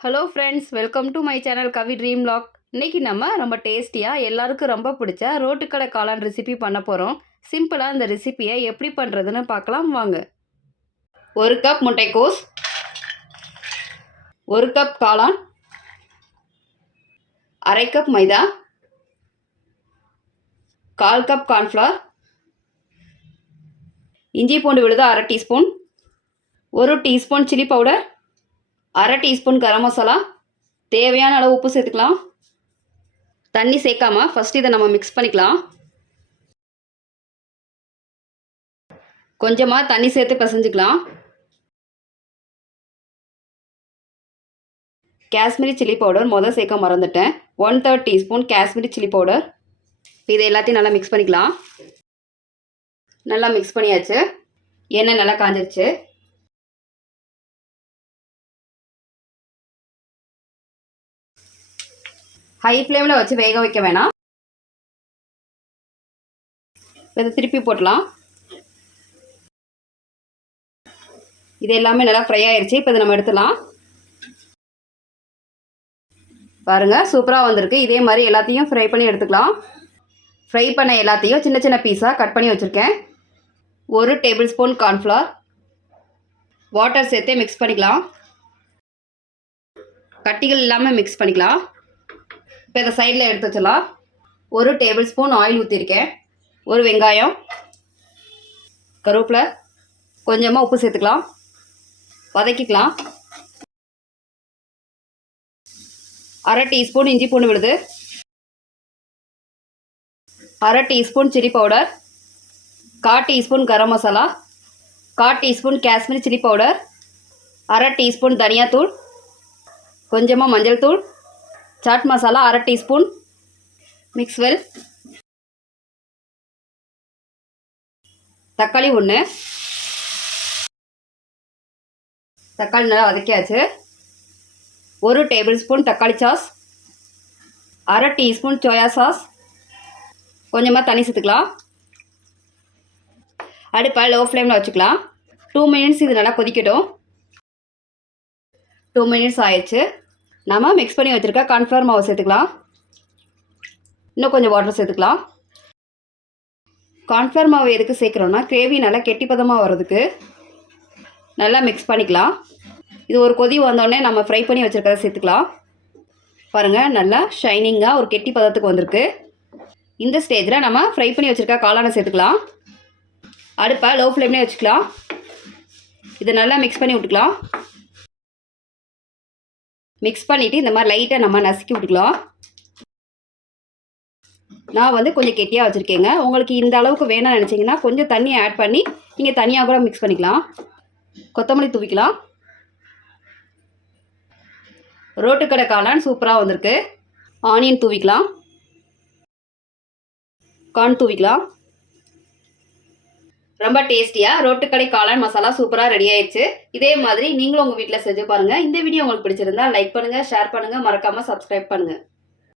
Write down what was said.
Hello friends welcome to my channel Kavi dream log இன்றைக்கி நம்ம ரொம்ப டேஸ்டியாக எல்லாருக்கும் ரொம்ப பிடிச்ச ரோட்டுக்கடை காளான் ரெசிபி பண்ண போகிறோம் சிம்பிளாக இந்த ரெசிப்பியை எப்படி பண்ணுறதுன்னு பார்க்கலாம் வாங்க. ஒரு கப் முட்டைக்கோஸ் ஒரு கப் காளான் அரை கப் மைதா கால் கப் கார்ன்ஃப்ளவர் இஞ்சி பூண்டு விழுது அரை டீஸ்பூன் ஒரு டீஸ்பூன் சில்லி பவுடர் அரை டீஸ்பூன் கரம் மசாலா. தேவையான அளவு உப்பு சேர்த்துக்கலாம். தண்ணி சேர்க்காம ஃபஸ்ட் இதை நம்ம மிக்ஸ் பண்ணிக்கலாம். கொஞ்சமாக தண்ணி சேர்த்து பிசைஞ்சுக்கலாம். காஷ்மீரி சில்லி பவுடர் மொதல் சேர்க்க மறந்துட்டேன். One third teaspoon Kashmiri chilli powder. இது எல்லாத்தையும் நல்லா மிக்ஸ் பண்ணிக்கலாம். நல்லா மிக்ஸ் பண்ணியாச்சு. எண்ணெய் நல்லா காஞ்சிருச்சு. ஹை ஃப்ளேமில் வச்சு வேக வைக்க வேணாம். இதை திருப்பி போட்டலாம். இது எல்லாமே நல்லா ஃப்ரை ஆயிடுச்சு இப்போ இதை நம்ம எடுத்துலாம் பாருங்கள் சூப்பராக வந்திருக்கு. இதே மாதிரி எல்லாத்தையும் ஃப்ரை பண்ணி எடுத்துக்கலாம். ஃப்ரை பண்ண எல்லாத்தையும் சின்ன சின்ன பீஸாக கட் பண்ணி வச்சுருக்கேன். ஒரு டேபிள் ஸ்பூன் கார்ன்ஃப்ளவர் வாட்டர் சேர்த்தே மிக்ஸ் பண்ணிக்கலாம். கட்டிகள் இல்லாமல் மிக்ஸ் பண்ணிக்கலாம். இப்போ இதை சைடில் எடுத்து வச்சலாம் ஒரு டேபிள் ஸ்பூன் ஆயில் ஊற்றிருக்கேன் ஒரு வெங்காயம். கருவேப்பிலை. கொஞ்சமாக உப்பு சேர்த்துக்கலாம். வதக்கிக்கலாம். அரை டீஸ்பூன் இஞ்சி பூண்டு விழுது. அரை டீஸ்பூன் சில்லி பவுடர் கால் டீஸ்பூன் கரம் மசாலா. கால் டீஸ்பூன் காஷ்மீரி சில்லி பவுடர் அரை டீஸ்பூன் தனியாத்தூள். கொஞ்சமாக மஞ்சள் தூள். சாட் மசாலா அரை டீஸ்பூன். மிக்ஸ் வெல் தக்காளி ஒன்று தக்காளி நல்லா வதக்கியாச்சு. ஒரு டேபிள் ஸ்பூன் தக்காளி சாஸ் அரை டீஸ்பூன் சோயா சாஸ் கொஞ்சமாக தண்ணி சேர்த்துக்கலாம். அடுப்பை லோ ஃப்ளேமில் வச்சுக்கலாம். டூ மினிட்ஸ் இது நல்லா கொதிக்கட்டும். டூ மினிட்ஸ் ஆயிடுச்சு. நம்ம மிக்ஸ் பண்ணி வச்சுருக்க கார்ன்ஃப்ளவர் மாவு சேர்த்துக்கலாம். இன்னும் கொஞ்சம் வாட்டர் சேர்த்துக்கலாம். கார்ன்ஃப்ளவர் மாவு எதுக்கு சேர்க்குறோன்னா கிரேவி நல்லா கெட்டிப்பதமாக வர்றதுக்கு நல்லா மிக்ஸ் பண்ணிக்கலாம். இது ஒரு கொதி வந்தோடனே நம்ம ஃப்ரை பண்ணி வச்சுருக்கத சேர்த்துக்கலாம். பாருங்கள் நல்லா ஷைனிங்காக ஒரு கெட்டி பதத்துக்கு வந்திருக்கு. இந்த ஸ்டேஜில் நம்ம ஃப்ரை பண்ணி வச்சுருக்க காளானை சேர்த்துக்கலாம். அடுப்பை லோ ஃப்ளேம்லேயே வச்சுக்கலாம். இதை நல்லா மிக்ஸ் பண்ணி விட்டுக்கலாம். மிக்ஸ் பண்ணிவிட்டு இந்த மாதிரி லைட்டாக நம்ம நசுக்கி விட்டுக்கலாம். நான் வந்து கொஞ்சம் கெட்டியாக வச்சுருக்கேங்க. உங்களுக்கு இந்த அளவுக்கு வேணாம் நினச்சிங்கன்னா கொஞ்சம் தண்ணி ஆட் பண்ணி நீங்கள் தனியாக கூட மிக்ஸ் பண்ணிக்கலாம். கொத்தமல்லி தூவிக்கலாம். ரோட்டுக்கடை காளான் சூப்பராக வந்திருக்கு. ஆனியன் தூவிக்கலாம். கார்ன் தூவிக்கலாம். ரொம்ப டேஸ்டியாக ரோட்டுக்கடை காளான் மசாலா சூப்பராக ரெடி ஆயிடுச்சு இதே மாதிரி நீங்களும் உங்கள் வீட்டில் செஞ்சு பாருங்கள் இந்த வீடியோ உங்களுக்கு பிடிச்சிருந்தா லைக் பண்ணுங்கள் ஷேர் பண்ணுங்கள் மறக்காமல் சப்ஸ்கிரைப் பண்ணுங்கள்